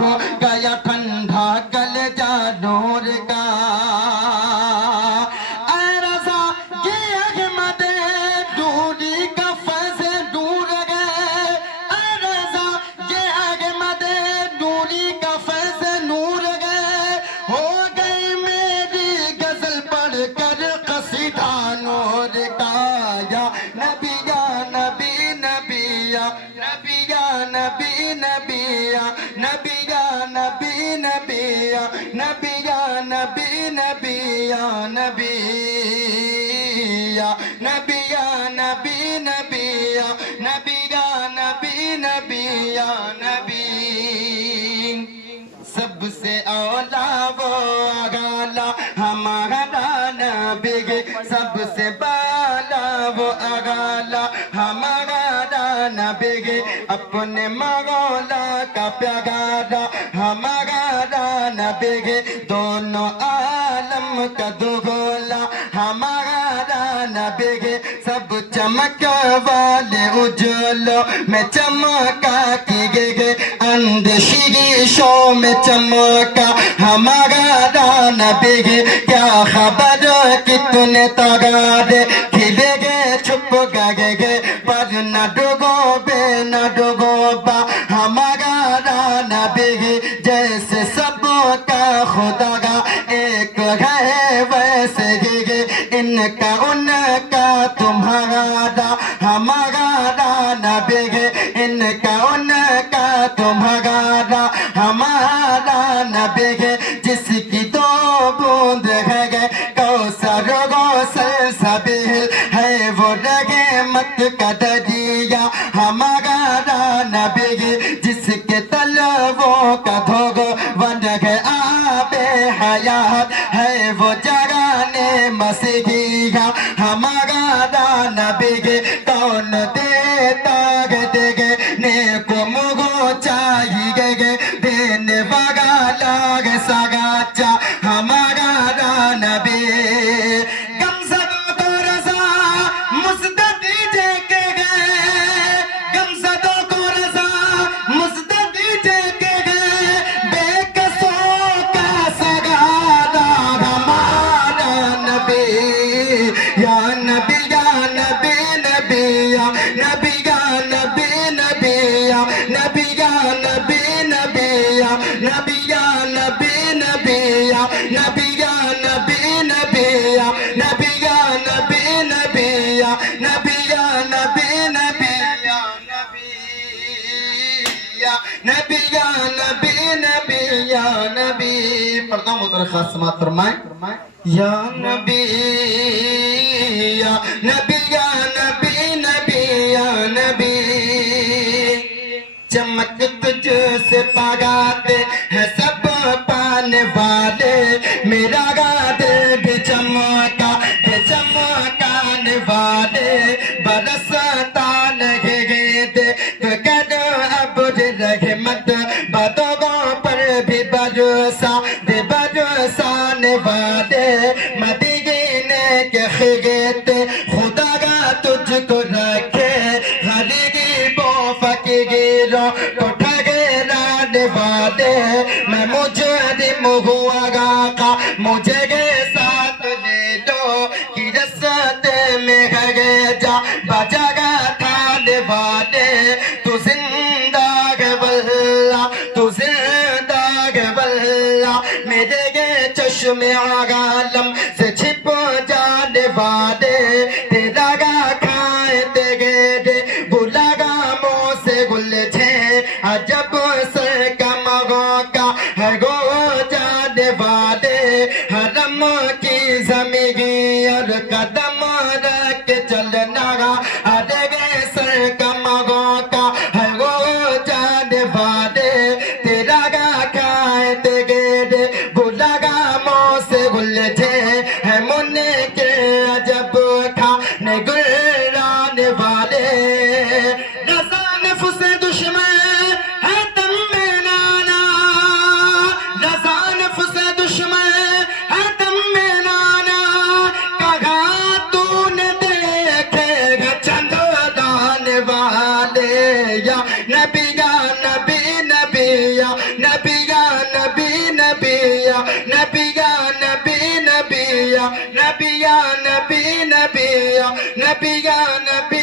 हो गया ठंडा गल जा नूर का ऐ रज़ा ये अहमद दूरी का फैज़ दूर गए ऐ रज़ा ये अहमद दूरी का फैज़ नूर गए हो गई मेरी गज़ल पढ़ कर क़सीदा नूर का या नबी नबिया नबिया नबी नबिया नबिया नबी नबिया नबिया नबी नबिया नबिया नबिया नबी नबिया नबिया नबी नबिया नबी सबसे औला वो अगाला हमारा नबी सबसे बाला वो अगाला हमारा नबी अपने मौला का प्यारा हमारा नबी दोनों आलम का दुगोला हमारा नबी सब चमक वाले उजलो में चमका की गे अंधेशों में चमका हमारा नबी क्या खबर कितने तगारे खिले गए छुप गए पर न डूबो न डूबा हमारा नबी जैसे सबका खुदा का एक है वैसे ही इनका उनका तुम्हारा हमारा नबी इनका उनका तुम्हारा हमारा नबी जिसकी दो बूंद है कौसर सलसबील है वो रगे मत का दरिया हमारा नबी जिसके तलवों का धोग वन है आबे हयात है वो जगाने मसीहिया हमारा नबी कौन देता देगे ने को मुगो चाहिए देने वाला लाग सगाचा हमारा नबी या नबी नबी नबिया नबिया नबी नबिया नबिया नबी नबिया नबिया नबी नबिया नबिया नबी नबिया नबिया नबी नबिया नबिया नबी नबिया नबिया नबी नबिया नबी पढ़ता हूँ मुतरख खासमात फरमाए या नबी या नबी या नबी नबी या नबी चमक तुझसे पागाते हैं सब पाने वाले मेरा गाते भी चमकाने वाले बरसता लगे दे तो करो अब रहमत बातों पर भी बरसाने वाले मदीने के खिगते खुदा का तुझको रखे गरीबी फकीरों को ठगराने वाले मैं मुजरिम हुआ का मुझे के साथ ले लो कि रस्ते में गए जा बजागा थाने वाले तू जिंदा गवल्ला तू जिंदा गवल्ला मेरे गे चश्मे आगालम से छिप जाने वाले तेरा गा खाए तेगे दे गुलागा मों से गुलझे अजब सर का मगो का है गो जाने वाले हरम की जमीगी और कदम रख चलना अरे सर का मगो का है गो जाने वाले तेरा गा खाए तेगे दे गुलागा मों से गुलझे है नबी या नबी नबिया नबी या नबी नबिया नबी या नबी नबिया नबी या नबी